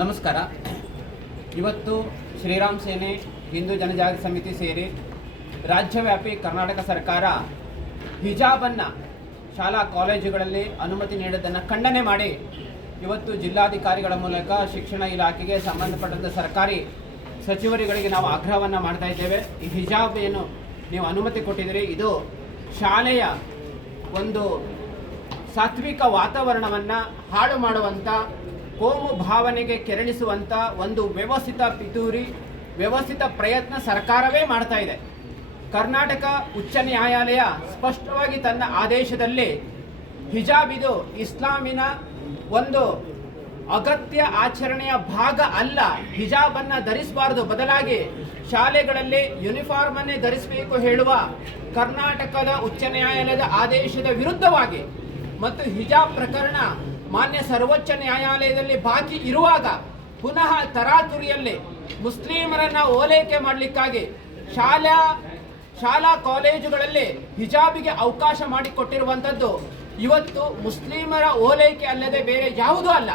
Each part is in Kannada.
ನಮಸ್ಕಾರ. ಇವತ್ತು ಶ್ರೀರಾಮ್ ಸೇನೆ, ಹಿಂದೂ ಜನಜಾಗೃತಿ ಸಮಿತಿ ಸೇರಿ ರಾಜ್ಯವ್ಯಾಪಿ ಕರ್ನಾಟಕ ಸರ್ಕಾರ ಹಿಜಾಬನ್ನು ಶಾಲಾ ಕಾಲೇಜುಗಳಲ್ಲಿ ಅನುಮತಿ ನೀಡೋದನ್ನು ಖಂಡನೆ ಮಾಡಿ ಇವತ್ತು ಜಿಲ್ಲಾಧಿಕಾರಿಗಳ ಮೂಲಕ ಶಿಕ್ಷಣ ಇಲಾಖೆಗೆ ಸಂಬಂಧಪಟ್ಟಂಥ ಸರ್ಕಾರಿ ಸಚಿವರುಗಳಿಗೆ ನಾವು ಆಗ್ರಹವನ್ನು ಮಾಡ್ತಾ ಇದ್ದೇವೆ. ಈ ಹಿಜಾಬ್ ಏನು ನೀವು ಅನುಮತಿ ಕೊಟ್ಟಿದ್ದೀರಿ, ಇದು ಶಾಲೆಯ ಒಂದು ಸಾತ್ವಿಕ ವಾತಾವರಣವನ್ನು ಹಾಳು ಮಾಡುವಂಥ, ಕೋಮು ಭಾವನೆಗೆ ಕೆರಳಿಸುವಂಥ ಒಂದು ವ್ಯವಸ್ಥಿತ ಪ್ರಯತ್ನ ಸರ್ಕಾರವೇ ಮಾಡ್ತಾ ಇದೆ. ಕರ್ನಾಟಕ ಉಚ್ಚ ನ್ಯಾಯಾಲಯ ಸ್ಪಷ್ಟವಾಗಿ ತನ್ನ ಆದೇಶದಲ್ಲಿ ಹಿಜಾಬ್ ಇದು ಇಸ್ಲಾಮಿನ ಒಂದು ಅಗತ್ಯ ಆಚರಣೆಯ ಭಾಗ ಅಲ್ಲ, ಹಿಜಾಬನ್ನು ಧರಿಸಬಾರದು, ಬದಲಾಗಿ ಶಾಲೆಗಳಲ್ಲಿ ಯೂನಿಫಾರ್ಮನ್ನೇ ಧರಿಸಬೇಕು ಹೇಳುವ ಕರ್ನಾಟಕದ ಉಚ್ಚ ನ್ಯಾಯಾಲಯದ ಆದೇಶದ ವಿರುದ್ಧವಾಗಿ ಮತ್ತು ಹಿಜಾಬ್ ಪ್ರಕರಣ ಮಾನ್ಯ ಸರ್ವೋಚ್ಚ ನ್ಯಾಯಾಲಯದಲ್ಲಿ ಬಾಕಿ ಇರುವಾಗ ಪುನಃ ತರಾತುರಿಯಲ್ಲಿ ಮುಸ್ಲಿಮರನ್ನ ಓಲೈಕೆ ಮಾಡಲಿಕ್ಕಾಗಿ ಶಾಲಾ ಕಾಲೇಜುಗಳಲ್ಲಿ ಹಿಜಾಬಿಗೆ ಅವಕಾಶ ಮಾಡಿಕೊಟ್ಟಿರುವಂಥದ್ದು ಇವತ್ತು ಮುಸ್ಲಿಮರ ಓಲೈಕೆ ಅಲ್ಲದೆ ಬೇರೆ ಯಾವುದೂ ಅಲ್ಲ.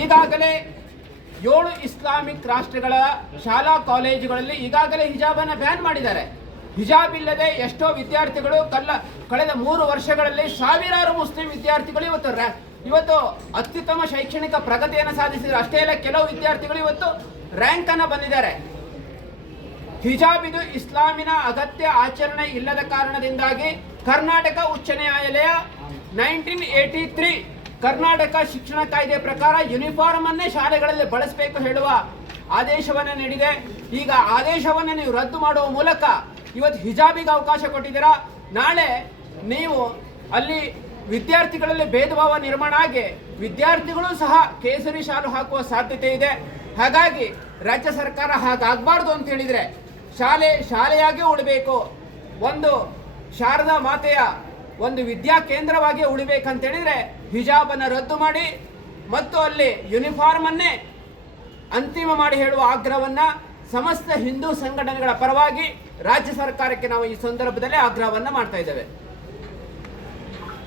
ಈಗಾಗಲೇ 7 ಇಸ್ಲಾಮಿಕ್ ರಾಷ್ಟ್ರಗಳ ಶಾಲಾ ಕಾಲೇಜುಗಳಲ್ಲಿ ಈಗಾಗಲೇ ಹಿಜಾಬನ್ನು ಬ್ಯಾನ್ ಮಾಡಿದ್ದಾರೆ. ಹಿಜಾಬ್ ಇಲ್ಲದೆ ಎಷ್ಟೋ ವಿದ್ಯಾರ್ಥಿಗಳು ಕಳೆದ 3 ವರ್ಷಗಳಲ್ಲಿ ಸಾವಿರಾರು ಮುಸ್ಲಿಂ ವಿದ್ಯಾರ್ಥಿಗಳು ಇವತ್ತು ಅತ್ಯುತ್ತಮ ಶೈಕ್ಷಣಿಕ ಪ್ರಗತಿಯನ್ನು ಸಾಧಿಸಿದರು. ಅಷ್ಟೇ ಅಲ್ಲ, ಕೆಲವು ವಿದ್ಯಾರ್ಥಿಗಳು ಇವತ್ತು ರ್ಯಾಂಕ್ ಅನ್ನು ಬಂದಿದ್ದಾರೆ. ಹಿಜಾಬ್ ಇದು ಇಸ್ಲಾಮಿನ ಅಗತ್ಯ ಆಚರಣೆ ಇಲ್ಲದ ಕಾರಣದಿಂದಾಗಿ ಕರ್ನಾಟಕ ಉಚ್ಚ ನ್ಯಾಯಾಲಯ 1983 ಕರ್ನಾಟಕ ಶಿಕ್ಷಣ ಕಾಯ್ದೆ ಪ್ರಕಾರ ಯೂನಿಫಾರ್ಮ್ ಅನ್ನೇ ಶಾಲೆಗಳಲ್ಲಿ ಬಳಸಬೇಕು ಹೇಳುವ ಆದೇಶವನ್ನು ನೀಡಿದೆ. ಈಗ ಆದೇಶವನ್ನು ನೀವು ರದ್ದು ಮಾಡುವ ಮೂಲಕ ಇವತ್ತು ಹಿಜಾಬಿಗೆ ಅವಕಾಶ ಕೊಟ್ಟಿದ್ದೀರಾ. ನಾಳೆ ನೀವು ಅಲ್ಲಿ ವಿದ್ಯಾರ್ಥಿಗಳಲ್ಲಿ ಭೇದ ಭಾವ ನಿರ್ಮಾಣ ಆಗಿ ವಿದ್ಯಾರ್ಥಿಗಳು ಸಹ ಕೇಸರಿ ಶಾಲು ಹಾಕುವ ಸಾಧ್ಯತೆ ಇದೆ. ಹಾಗಾಗಿ ರಾಜ್ಯ ಸರ್ಕಾರ ಹಾಗಾಗಬಾರ್ದು ಅಂತ ಹೇಳಿದರೆ ಶಾಲೆಯಾಗಿ ಉಳಿಬೇಕು, ಒಂದು ಶಾರದಾ ಮಾತೆಯ ಒಂದು ವಿದ್ಯಾ ಕೇಂದ್ರವಾಗಿ ಉಳಿಬೇಕಂತ ಹೇಳಿದರೆ ಹಿಜಾಬನ್ನು ರದ್ದು ಮಾಡಿ ಮತ್ತು ಅಲ್ಲಿ ಯೂನಿಫಾರ್ಮನ್ನೇ ಅಂತಿಮ ಮಾಡಿ ಹೇಳುವ ಆಗ್ರಹವನ್ನು ಸಮಸ್ತ ಹಿಂದೂ ಸಂಘಟನೆಗಳ ಪರವಾಗಿ ರಾಜ್ಯ ಸರ್ಕಾರಕ್ಕೆ ನಾವು ಈ ಸಂದರ್ಭದಲ್ಲಿ ಆಗ್ರಹವನ್ನು ಮಾಡ್ತಾ ಇದ್ದೇವೆ.